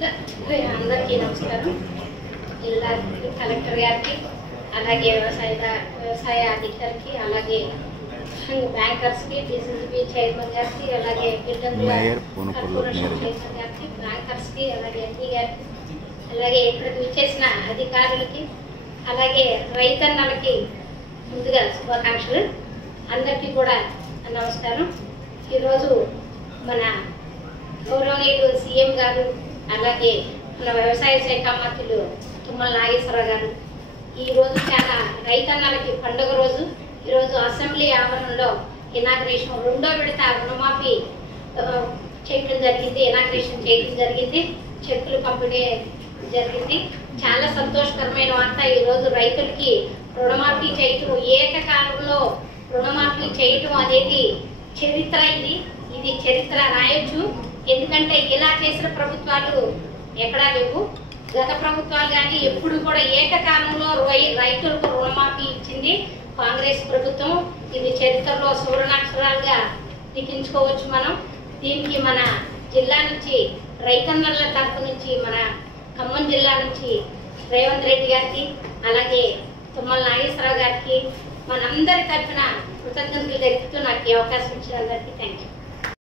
అందరికీ నమస్కారం. జిల్లా కలెక్టర్ గారికి, అలాగే వ్యవసాయ అధికారికి, అలాగే బ్యాంకర్స్కి, డిసిసిబి చైర్మన్ గారికి, అలాగే కార్పొరేషన్ చైర్మన్ గారికి, బ్యాంకర్స్కి, అలాగే ఎంపీ గారికి, అలాగే ఇక్కడికి విచ్చేసిన అధికారులకి, అలాగే రైతన్నలకి ముందుగా శుభాకాంక్షలు. అందరికీ కూడా నమస్కారం. ఈరోజు మన గౌరవనీయులు సీఎం గారు, అలాగే మన వ్యవసాయ శాఖ మంత్రులు తుమ్మల నాగేశ్వరరావు గారు ఈరోజు చాలా రైతన్నలకి పండుగ రోజు. ఈరోజు అసెంబ్లీ ఆవరణలో ఇనాగ్రేషన్, రెండో విడత రుణమాఫీ చేయడం జరిగింది, ఇనాగ్రేషన్ చేయడం జరిగింది, చెక్కులు పంపిణీ జరిగింది. చాలా సంతోషకరమైన వార్త. ఈరోజు రైతులకి రుణమాఫీ చేయటం, ఏకకాలంలో రుణమాఫీ చేయటం అనేది చరిత్ర. ఇది చరిత్ర రాయొచ్చు. ఎందుకంటే ఇలా చేసిన ప్రభుత్వాలు ఎక్కడా లేవు. గత ప్రభుత్వాలు కానీ ఎప్పుడు కూడా ఏకకాలంలో రైతులకు రుణమాఫీ ఇచ్చింది కాంగ్రెస్ ప్రభుత్వం. ఇది చరిత్రలో సువర్ణాక్షరాలుగా లిఖించుకోవచ్చు మనం. దీనికి మన జిల్లా నుంచి, రైతన్నల తరపు నుంచి, మన ఖమ్మం జిల్లా నుంచి రేవంత్ రెడ్డి గారికి, అలాగే తుమ్మల నాగేశ్వరరావు గారికి మనందరి తరఫున కృతజ్ఞతలు తెలుపుతూ నాకు ఈ అవకాశం ఇచ్చిన అందరికీ థ్యాంక్ యూ.